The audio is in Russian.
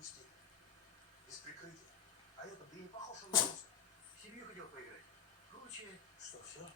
отпустили. Без прикрытия. А этот, да и не похож он на руса. В семью хотел поиграть. Получай. Что, все?